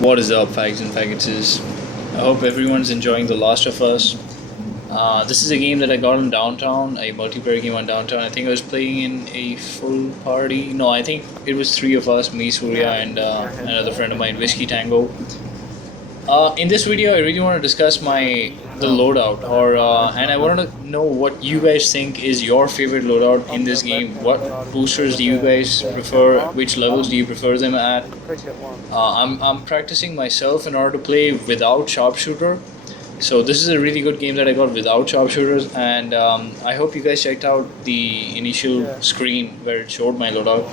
What is up, fags and faggots? I hope everyone's enjoying The Last of Us. This is a game that I got on Downtown, a multiplayer game on Downtown. I think I was playing in a full party. No, I think it was three of us, me, Surya, and another friend of mine, Whiskey Tango. In this video, I really want to discuss the loadout, and I want to know what you guys think is your favorite loadout in this game. What boosters do you guys prefer? Which levels do you prefer them at? I'm practicing myself in order to play without sharpshooter. So this is a really good game that I got without sharpshooters, and I hope you guys checked out the initial screen where it showed my loadout.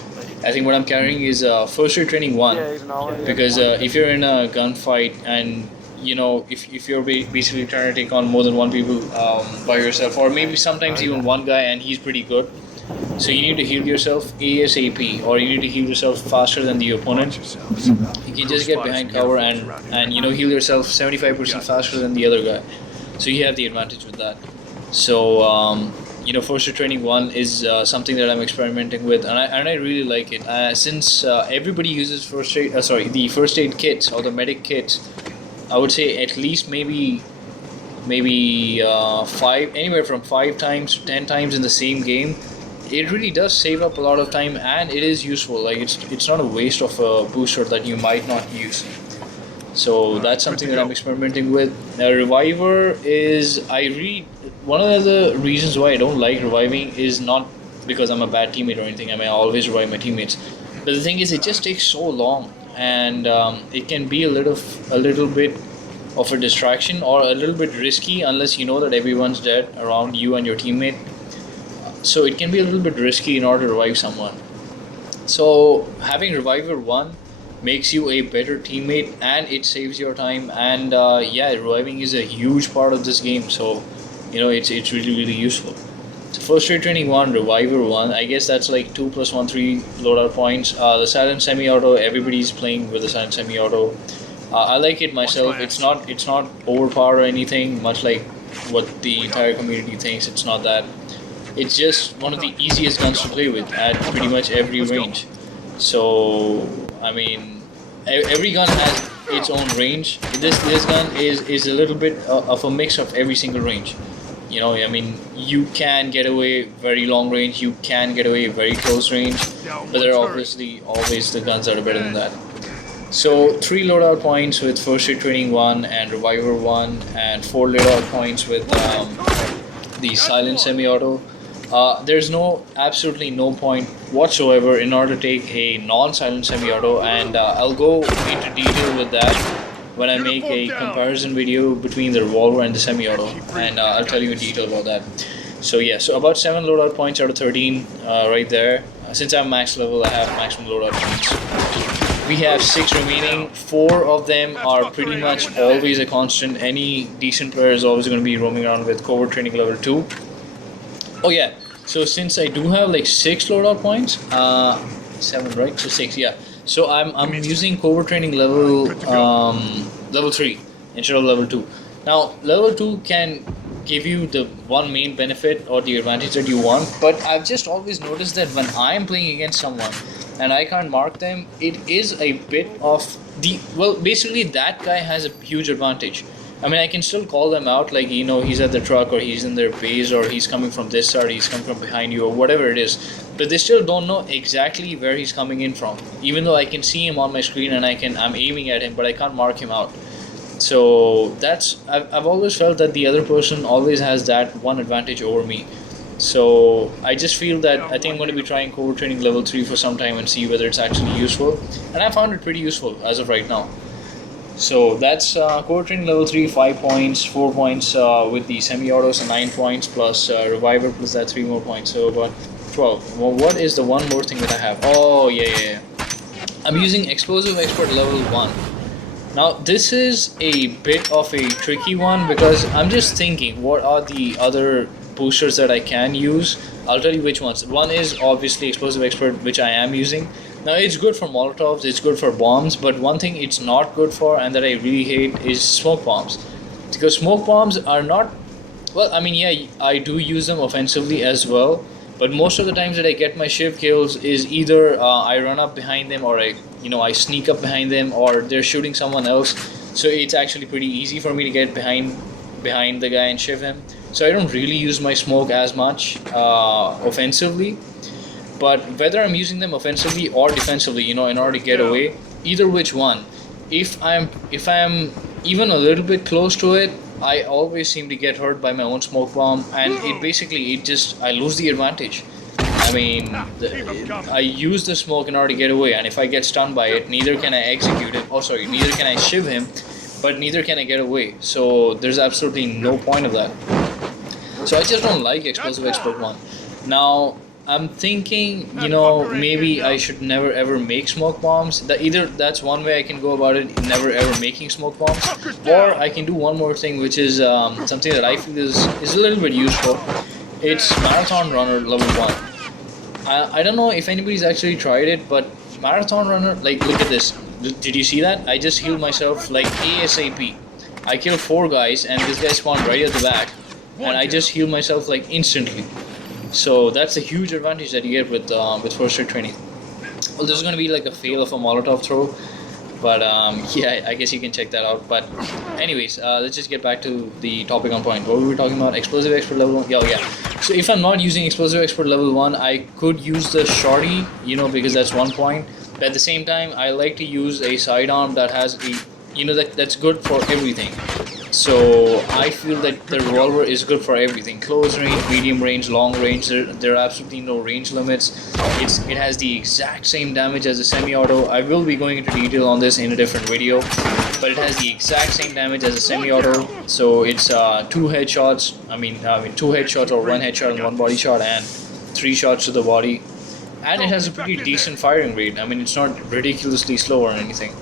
I think what I'm carrying is first aid training 1, because if you're in a gunfight and if you're basically trying to take on more than one people by yourself, or maybe sometimes even one guy and he's pretty good, so you need to heal yourself ASAP, or you need to heal yourself faster than the opponent. You can just get behind cover and heal yourself 75% faster than the other guy, so you have the advantage with that. So first aid training 1 is something that I'm experimenting with, and I really like it. Since everybody uses the first aid kits or the medic kits, I would say at least maybe 5, anywhere from 5 times to 10 times in the same game. It really does save up a lot of time, and it is useful. Like it's not a waste of a booster that you might not use. So that's something that I'm experimenting with. Now, Reviver is one of the reasons why I don't like reviving is not because I'm a bad teammate or anything. I mean, I always revive my teammates, but the thing is, it just takes so long, and it can be a little bit of a distraction or a little bit risky unless you know that everyone's dead around you and your teammate. So it can be a little bit risky in order to revive someone. So having Reviver 1 makes you a better teammate, and it saves your time, and reviving is a huge part of this game, so it's really useful. So first aid training 1, Reviver 1, I guess that's like 2 plus 1 3 loadout points. The silent semi-auto, everybody's playing with the silent semi-auto. I like it myself. It's not overpowered or anything, much like what the entire community thinks. It's not that. It's just one of the easiest guns to play with at pretty much every range. So I mean, every gun has its own range. This gun is a little bit of a mix of every single range. I mean, you can get away very long range, you can get away very close range, but there are obviously always the guns that are better than that. So 3 loadout points with first aid training 1 and Reviver 1, and 4 loadout points with the silent semi-auto. There's absolutely no point whatsoever in order to take a non-silent semi-auto, and I'll go into detail with that when I make a comparison video between the revolver and the semi-auto, and I'll tell you in detail about that. So yeah, so about 7 loadout points out of 13 right there. Since I'm max level, I have maximum loadout points. We have 6 remaining. 4 of them are pretty much always a constant. Any decent player is always going to be roaming around with covert training level 2. Oh yeah, so since I do have like 6 loadout points, 7, right? So 6, yeah. So I'm using covert training level 3 instead of level 2. Now level 2 can give you the one main benefit or the advantage that you want, but I've just always noticed that when I'm playing against someone and I can't mark them, it is a bit of basically that guy has a huge advantage. I mean, I can still call them out, like, he's at the truck, or he's in their base, or he's coming from this side, he's coming from behind you, or whatever it is. But they still don't know exactly where he's coming in from, even though I can see him on my screen and I'm aiming at him, but I can't mark him out. So I've always felt that the other person always has that one advantage over me. So I just feel that I think I'm going to be trying covert training level 3 for some time and see whether it's actually useful. And I found it pretty useful as of right now. So that's covert training level 3, 5 points, 4 points with the semi-autos, and 9 points plus Reviver plus that 3 more points, so about 12. Well, what is the one more thing that I have? Oh yeah. I'm using Explosive Expert level 1. Now this is a bit of a tricky one, because I'm just thinking what are the other boosters that I can use. I'll tell you which ones. One is obviously Explosive Expert, which I am using. Now it's good for Molotovs, it's good for bombs, but one thing it's not good for, and that I really hate, is smoke bombs. Because smoke bombs are not, well, I mean, yeah, I do use them offensively as well, But most of the times that I get my shiv kills is either I run up behind them, or I sneak up behind them, or they're shooting someone else. So it's actually pretty easy for me to get behind the guy and shiv him. So I don't really use my smoke as much offensively. But whether I'm using them offensively or defensively, in order to get away, either which one, if I'm even a little bit close to it, I always seem to get hurt by my own smoke bomb, and I lose the advantage. I mean, I use the smoke in order to get away, and if I get stunned by it, neither can I execute it. Neither can I shiv him, but neither can I get away. So there's absolutely no point of that. So I just don't like Explosive Expert 1. Now, I'm thinking, maybe I should never ever make smoke bombs. That's one way I can go about it, never ever making smoke bombs. Or I can do one more thing, which is something that I feel is a little bit useful. It's Marathon Runner level 1. I don't know if anybody's actually tried it, but Marathon Runner, look at this. Did you see that? I just healed myself ASAP. I killed 4 guys, and this guy spawned right at the back, and I just healed myself instantly. So that's a huge advantage that you get with first aid training. Well, this is going to be a fail of a Molotov throw, but yeah, I guess you can check that out. But anyways, let's just get back to the topic on point. What were we talking about? Explosive Expert level 1? Yeah. So if I'm not using Explosive Expert level 1, I could use the shorty, because that's 1 point. But at the same time, I like to use a sidearm that has that's good for everything. So I feel that the revolver is good for everything: close range, medium range, long range. There are absolutely no range limits. It has the exact same damage as a semi-auto. I will be going into detail on this in a different video, but it has the exact same damage as a semi-auto. So it's 2 headshots. I mean 2 headshots, or 1 headshot and 1 body shot, and 3 shots to the body. And it has a pretty decent firing rate. I mean, it's not ridiculously slow or anything.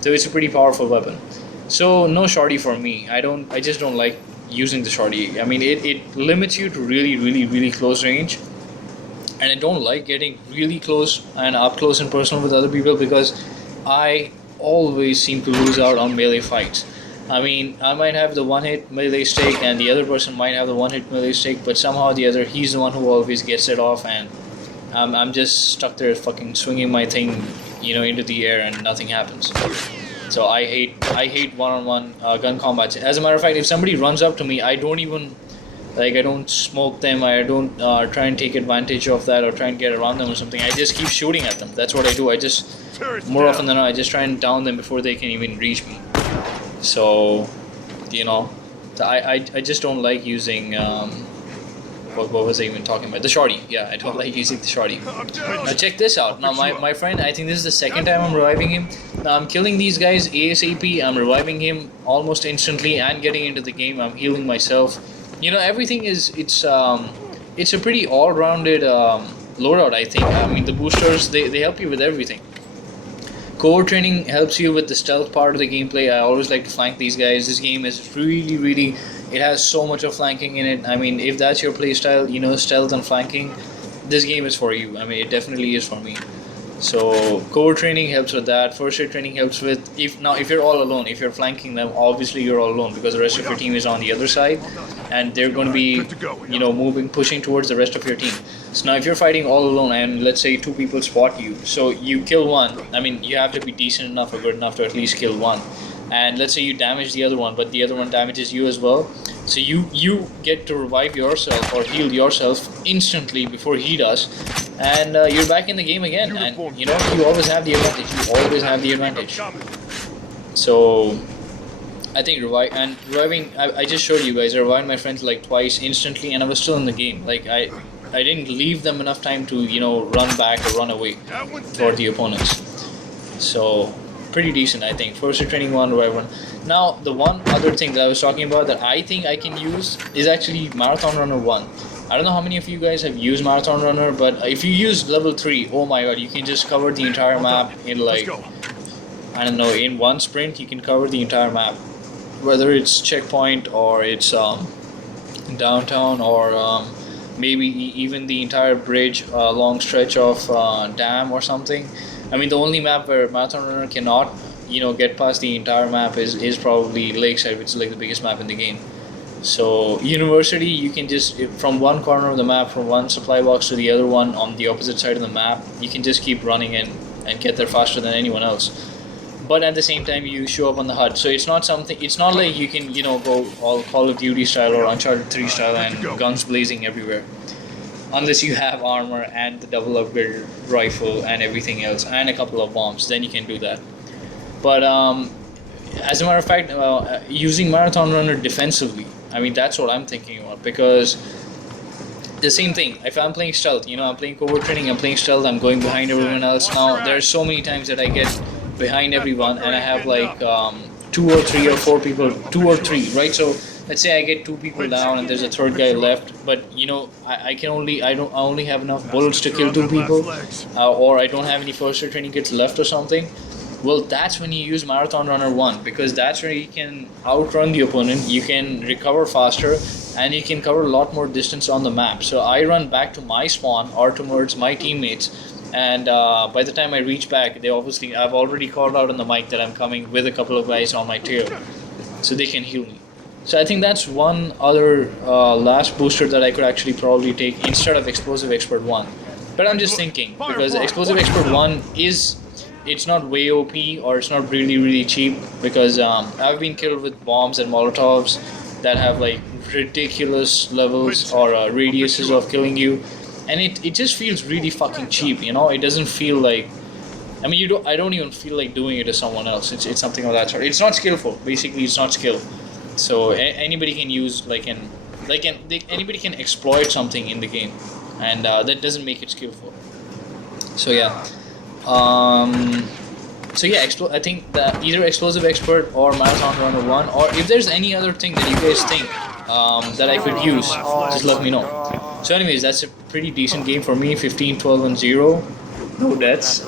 So it's a pretty powerful weapon. So no shorty for me. I just don't like using the shorty. I mean, it limits you to really, really, really close range, and I don't like getting really close and up close and personal with other people, because I always seem to lose out on melee fights. I mean, I might have the 1-hit melee stake, and the other person might have the 1-hit melee stake, but somehow or the other, he's the one who always gets it off, and I'm just stuck there fucking swinging my thing, into the air, and nothing happens. So I hate one-on-one gun combats. As a matter of fact, if somebody runs up to me, I don't even I don't smoke them. I don't try and take advantage of that or try and get around them or something. I just keep shooting at them. That's what I do. More often than not, I just try and down them before they can even reach me. So I just don't like using what was I even talking about? The shorty. Yeah, I don't like using the shorty. Now check this out. Now my friend, I think this is the second time I'm reviving him. Now I'm killing these guys ASAP. I'm reviving him almost instantly and getting into the game. I'm healing myself. Everything it's a pretty all-rounded loadout, I think. I mean, the boosters, they help you with everything. Core training helps you with the stealth part of the gameplay. I always like to flank these guys. This game is really, it has so much of flanking in it. I mean, if that's your playstyle, stealth and flanking, this game is for you. I mean, it definitely is for me. So core training helps with that. First aid training helps with if you're all alone, if you're flanking them, obviously you're all alone because the rest of your team is on the other side, and they're going to be pushing towards the rest of your team. So now if you're fighting all alone and let's say 2 people spot you, so you kill one. I mean, you have to be decent enough or good enough to at least kill one. And let's say you damage the other one, but the other one damages you as well. So you get to revive yourself or heal yourself instantly before he does, and you're back in the game again. And you always have the advantage. So I think reviving. I just showed you guys. I revived my friends like twice instantly, and I was still in the game. Like I didn't leave them enough time to run back or run away for the opponents. So pretty decent, I think. First aid training 1, revive 1. Now the one other thing that I was talking about that I think I can use is actually Marathon Runner 1. I don't know how many of you guys have used Marathon Runner, but if you use level 3, oh my god, you can just cover the entire map in I don't know, in one sprint you can cover the entire map. Whether it's checkpoint or it's downtown or maybe even the entire bridge, long stretch of dam or something. I mean, the only map where Marathon Runner cannot, get past the entire map is probably Lakeside, which is like the biggest map in the game. So university, you can just from one corner of the map, from one supply box to the other one on the opposite side of the map, you can just keep running in and get there faster than anyone else. But at the same time, you show up on the HUD, so it's not something. It's not like you can go all Call of Duty style or Uncharted 3 style and guns blazing everywhere, unless you have armor and the double upgraded rifle and everything else and a couple of bombs. Then you can do that. But as a matter of fact, using Marathon Runner defensively, I mean, that's what I'm thinking about, because the same thing, if I'm playing stealth, I'm playing covert training, I'm playing stealth, I'm going behind everyone else. Now, there's so many times that I get behind everyone and I have like 2 or 3 or 4 people, 2 or 3, right? So let's say I get 2 people down and there's a third guy left, but I only have enough bullets to kill 2 people, or I don't have any first aid training kits left or something. Well, that's when you use Marathon Runner 1, because that's where you can outrun the opponent, you can recover faster, and you can cover a lot more distance on the map. So I run back to my spawn or towards my teammates, and by the time I reach back, I've already called out on the mic that I'm coming with a couple of guys on my tail, so they can heal me. So I think that's one other last booster that I could actually probably take instead of Explosive Expert 1. But I'm just thinking, because Explosive Expert 1 it's not way OP, or it's not really cheap, because I've been killed with bombs and molotovs that have like ridiculous levels or radiuses of killing you, and it just feels really fucking cheap. It doesn't feel like, I mean, I don't even feel like doing it to someone else. It's something of that sort. It's not skillful. Basically, it's not skill. So anybody can use anybody can exploit something in the game, and that doesn't make it skillful. So yeah. I think that either Explosive Expert or Marathon Runner 1, or if there's any other thing that you guys think that I could use, just let me know. So anyways, that's a pretty decent game for me. 15, 12, and 0. No deaths.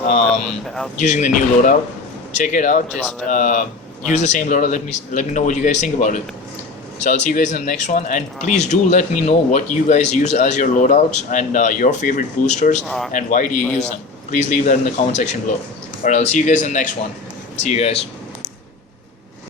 Using the new loadout. Check it out. Just use the same loadout. Let me know what you guys think about it. So I'll see you guys in the next one, and please do let me know what you guys use as your loadouts and your favorite boosters, and why do you use them. Please leave that in the comment section below. Alright, I'll see you guys in the next one. See you guys.